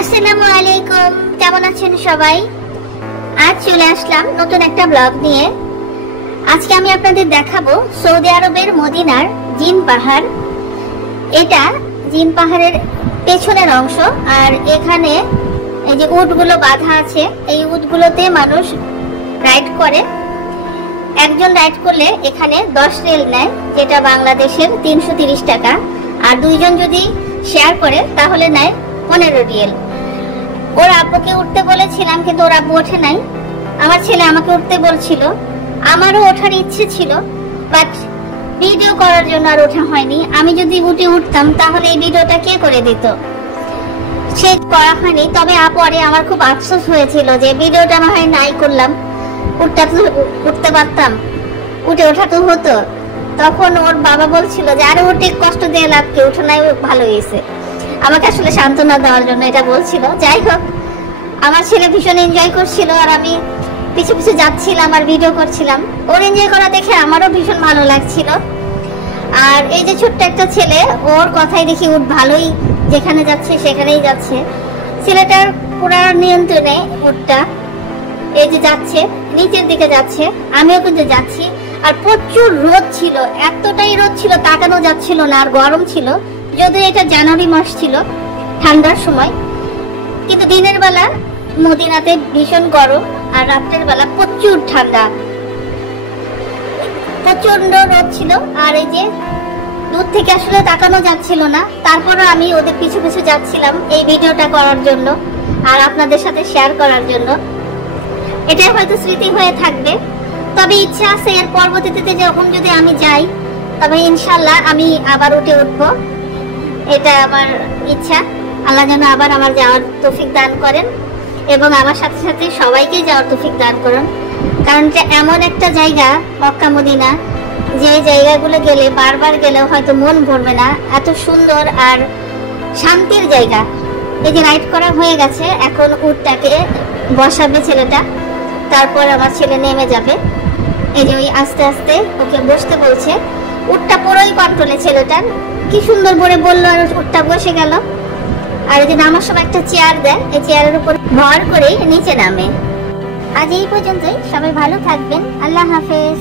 আসসালামু আলাইকুম, কেমন আছেন সবাই? আজ চলে আসলাম নতুন একটা ব্লগ নিয়ে। আজকে আমি আপনাদের দেখাবো সৌদি আরবের মদিনার জিন পাহাড়। এটা জিন পাহাড়ের পেছনের অংশ, আর এখানে এই যে উটগুলো বাঁধা আছে, এই উটগুলোতে মানুষ রাইড করে। একজন রাইড করলে এখানে 10 রিয়াল নেয়, যেটা বাংলাদেশের 330 টাকা। আর দুইজন যদি শেয়ার করে তাহলে নেয় 15 রিয়াল। ওর আব্বুকে উঠতে বলেছিলাম, কিন্তু ওর আব্বু ওঠে নাই। আমার ছেলে আমাকে উঠতে বলছিল, আমারও ওঠার ইচ্ছে ছিল, বাট ভিডিও করার জন্য আর ওঠা হয়নি। আমি যদি উঠতাম তাহলে এই ভিডিওটা কে করে দিত, সে করা হয়নি। তবে পরে আমার খুব আফসোস হয়েছিল যে ভিডিওটা আমার হয় নাই করলাম, উঠতে পারতাম, উঠে ওঠা তো হতো। তখন ওর বাবা বলছিল যে আরে উঠে কষ্ট দিয়ে লাভ কি, উঠে নাই, ভালো হয়েছে। আমাকে আসলে সান্ত্বনা দেওয়ার জন্য এটা বলছিল। যাই হোক, আমার ছেলে ভীষণ এনজয় করছিল, আর আমি পিছু পিছু যাচ্ছিলাম আর ভিডিও করছিলাম। ওর এনজয় করা দেখে আমারও ভীষণ ভালো লাগছিল। আর এই যে ছোট্ট একটা ছেলে, ওর কথাই দেখি উঠ ভালোই, যেখানে যাচ্ছে সেখানেই যাচ্ছে। ছেলেটার পুরা নিয়ন্ত্রণে উঠটা এই যে যাচ্ছে, নিচের দিকে যাচ্ছে, আমিও কিন্তু যাচ্ছি। আর প্রচুর রোদ ছিল, এতটাই রোদ ছিল তাকানো যাচ্ছিল না, আর গরম ছিল। যদিও এটা জানুয়ারি মাস ছিল, ঠান্ডার সময়, কিন্তু দিনের বেলা মদিনাতে ভীষণ গরম, আর রাতের বেলা প্রচুর ঠান্ডা, প্রচন্ড রোদ ছিল। আর এই যে দূর থেকে আসলে তাকানো যাচ্ছিল না, তারপরে আমি ওদের পিছু পিছু যাচ্ছিলাম এই ভিডিওটা করার জন্য আর আপনাদের সাথে শেয়ার করার জন্য। এটাই হয়তো স্মৃতি হয়ে থাকবে। তবে ইচ্ছা আছে এর পরবর্তীতে যখন যদি আমি যাই, তবে ইনশাল্লাহ আমি আবার উঠবো। এটা আমার ইচ্ছা। আল্লাহ যেন আবার আমার যাওয়ার তৌফিক দান করেন, এবং আমার সাথে সাথে সবাইকে যাওয়ার তৌফিক দান করেন। কারণ এটা এমন একটা জায়গা, মক্কা মদিনা, যে জায়গাগুলো গেলে বারবার গেলেও হয়তো মন ভরবে না, এত সুন্দর আর শান্তির জায়গা। এই যে রাইড করা হয়ে গেছে, এখন উটটাকে বসাবে ছেলেটা, তারপর আমার ছেলে নেমে যাবে। এই যে ওই আস্তে আস্তে ওকে বসতে বলছে। উটটা পুরোই কন্ট্রোলে ছেলেটার, কি সুন্দর করে বললো, আর উটটা বসে গেল। আর এই যে নামার সময় একটা চেয়ার দেয়, এই চেয়ারের উপর ভর করে নিচে নামে। আজ এই পর্যন্তই, সবাই ভালো থাকবেন, আল্লাহ হাফেজ।